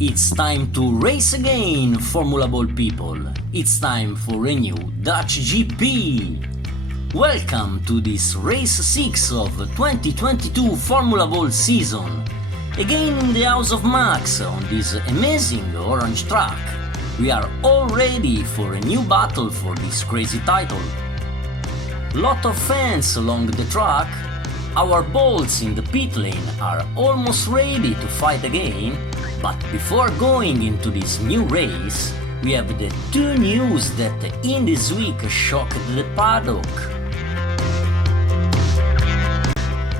It's time to race again, Formula Ball people. It's time for a new Dutch GP. Welcome to this race 6 of 2022 Formula Ball season. Again in the house of Max on this amazing orange track. We are all ready for a new battle for this crazy title. Lot of fans along the track. Our balls in the pit lane are almost ready to fight again. But before going into this new race, we have the two news that in this week shocked the paddock.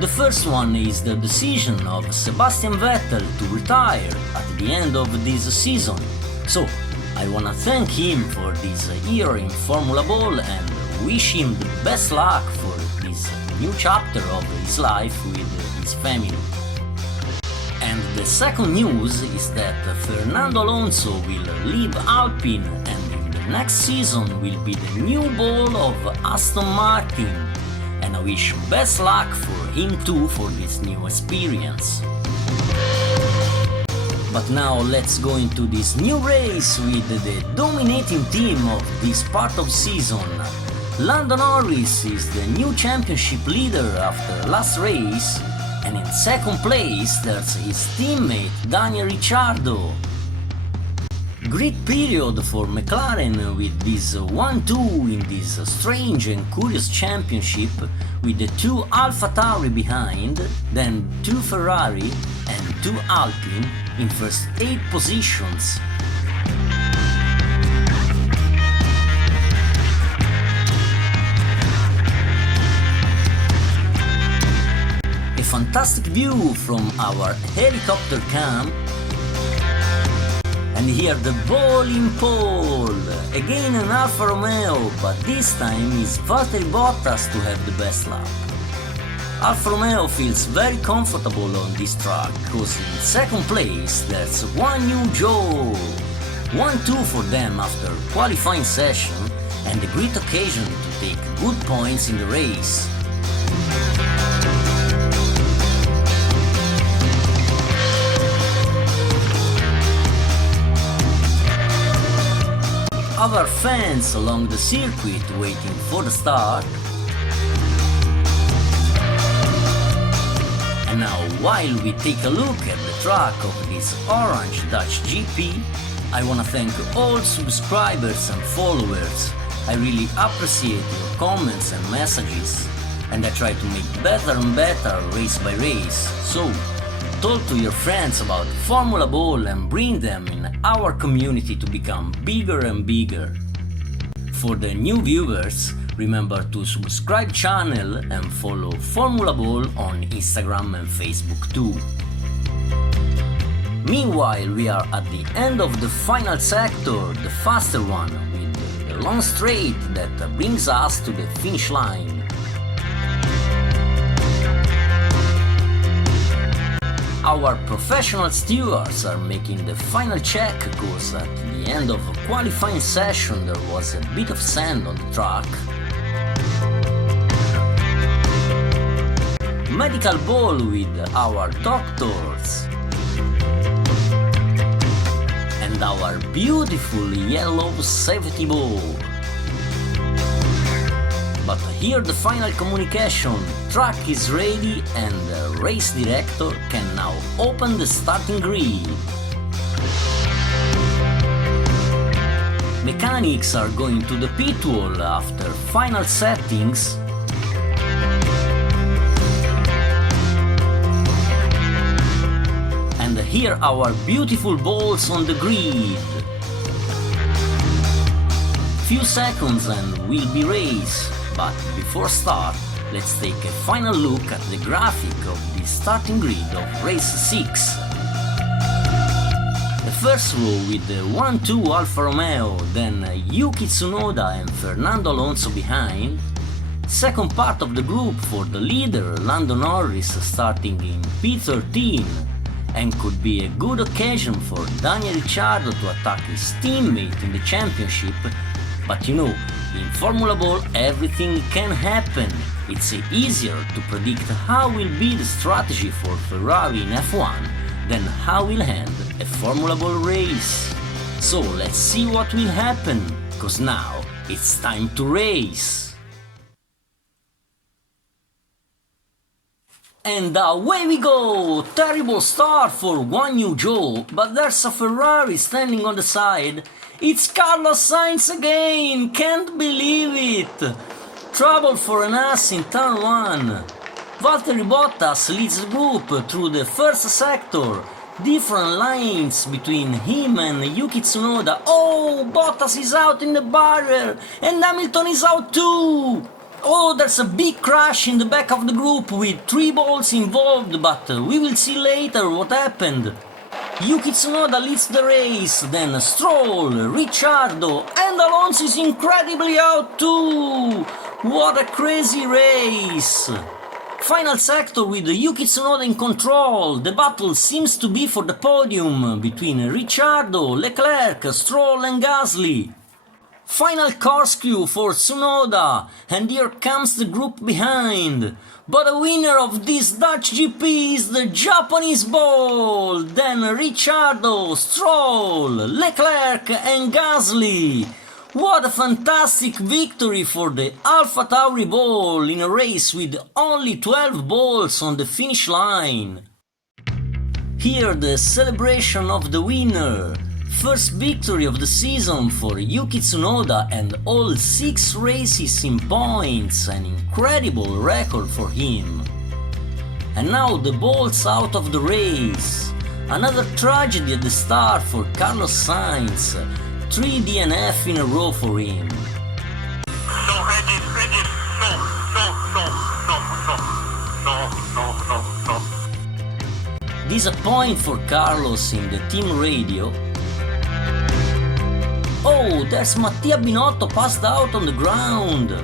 The first one is the decision of Sebastian Vettel to retire at the end of this season. So, I wanna thank him for this year in Formula Ball and wish him the best luck for this new chapter of his life with his family. And the second news is that Fernando Alonso will leave Alpine and in the next season will be the new ball of Aston Martin. And I wish best luck for him too for this new experience. But now let's go into this new race with the dominating team of this part of season. Lando Norris is the new championship leader after last race. And in second place there's his teammate Daniel Ricciardo. Great period for McLaren with this 1-2 in this strange and curious championship with the two AlphaTauri behind, then two Ferrari and two Alpine in first 8 positions. Fantastic view from our helicopter cam. And here the ball in pole. Again an Alfa Romeo, but this time is Valtteri Bottas to have the best lap. Alfa Romeo feels very comfortable on this track, cause in second place there's Guan Yu Zhou. 1-2 for them after qualifying session and a great occasion to take good points in the race. Other fans along the circuit waiting for the start. And now, while we take a look at the track of this orange Dutch GP, I wanna thank all subscribers and followers. I really appreciate your comments and messages, and I try to make better and better race by race. So, talk to your friends about Formula Ball and bring them in our community to become bigger and bigger. For the new viewers, remember to subscribe channel and follow Formula Ball on Instagram and Facebook too. Meanwhile, we are at the end of the final sector, the faster one, with the long straight that brings us to the finish line. Our professional stewards are making the final check because at the end of a qualifying session there was a bit of sand on the track. Medical ball with our doctors. And our beautiful yellow safety ball. But here the final communication, track is ready and the race director can now open the starting grid. Mechanics are going to the pit wall after final settings. And here our beautiful balls on the grid. Few seconds and we'll be race. But before start, let's take a final look at the graphic of the starting grid of race 6. The first row with the 1-2 Alfa Romeo, then Yuki Tsunoda and Fernando Alonso behind. Second part of the group for the leader Lando Norris starting in P13 and could be a good occasion for Daniel Ricciardo to attack his teammate in the championship. But you know, in Formula Ball everything can happen. It's easier to predict how will be the strategy for Ferrari in F1 than how will end a formidable race. So let's see what will happen, cause now it's time to race. And away we go! Terrible start for Guan Yu Zhou, but there's a Ferrari standing on the side. It's Carlos Sainz again! Can't believe it! Trouble for an ass in turn 1. Valtteri Bottas leads the group through the first sector. Different lanes between him and Yuki Tsunoda. Oh, Bottas is out in the barrier, and Hamilton is out too! Oh, there's a big crash in the back of the group with 3 balls involved, but we will see later what happened. Yuki Tsunoda leads the race, then Stroll, Ricciardo, and Alonso is incredibly out too! What a crazy race! Final sector with Yuki Tsunoda in control. The battle seems to be for the podium between Ricciardo, Leclerc, Stroll and Gasly. Final corkscrew for Tsunoda, and here comes the group behind. But the winner of this Dutch GP is the Japanese ball, then Ricciardo, Stroll, Leclerc and Gasly. What a fantastic victory for the AlphaTauri ball in a race with only 12 balls on the finish line. Here the celebration of the winner. First victory of the season for Yuki Tsunoda and all 6 races in points, an incredible record for him. And now the balls out of the race. Another tragedy at the start for Carlos Sainz, 3 DNF in a row for him. Disappoint for Carlos in the team radio. Oh, there's Mattia Binotto passed out on the ground.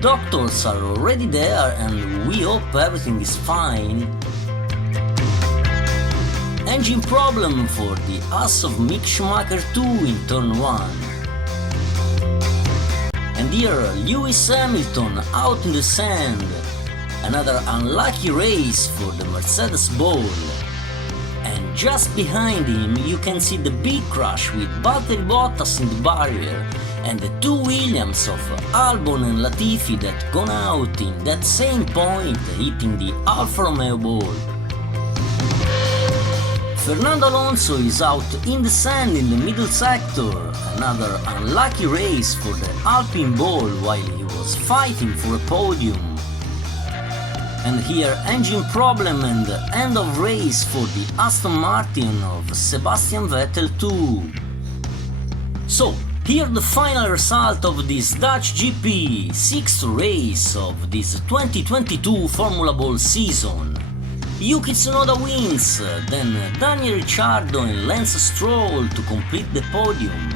Doctors are already there and we hope everything is fine. Engine problem for the ass of Mick Schumacher 2 in turn 1. And here Lewis Hamilton out in the sand. Another unlucky race for the Mercedes ball. And just behind him you can see the big crash with Valtteri Bottas in the barrier and the 2 Williams of Albon and Latifi that gone out in that same point, hitting the Alfa Romeo ball. Fernando Alonso is out in the sand in the middle sector, another unlucky race for the Alpine ball while he was fighting for a podium. And here engine problem and end of race for the Aston Martin of Sebastian Vettel too. So, here the final result of this Dutch GP, 6th race of this 2022 Formula Ball season. Yuki Tsunoda wins, then Daniel Ricciardo and Lance Stroll to complete the podium,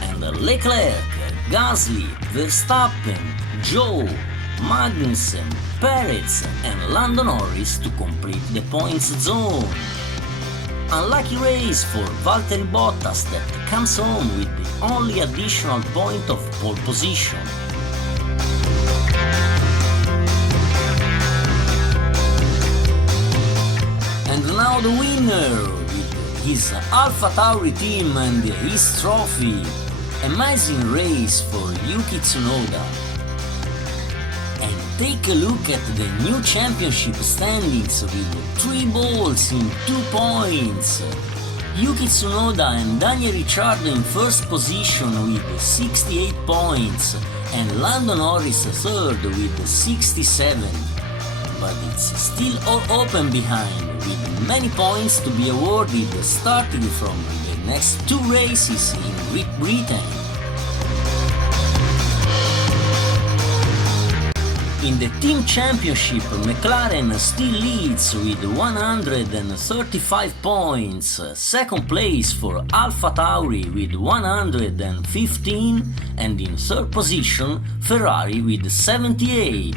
and Leclerc, Gasly, Verstappen, Zhou, Magnussen, Perez and Lando Norris to complete the points zone. Unlucky race for Valtteri Bottas that comes home with the only additional point of pole position. And now the winner with his AlphaTauri team and his trophy. Amazing race for Yuki Tsunoda. And take a look at the new championship standings with 3 balls in 2 points. Yuki Tsunoda and Daniel Ricciardo in first position with 68 points and Lando Norris third with 67. But it's still all open behind with many points to be awarded starting from the next 2 races in Great Britain. In the team championship, McLaren still leads with 135 points, second place for AlphaTauri with 115 and in third position Ferrari with 78.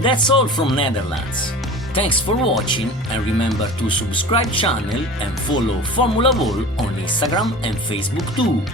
That's all from Netherlands. Thanks for watching and remember to subscribe channel and follow Formula Ball on Instagram and Facebook too.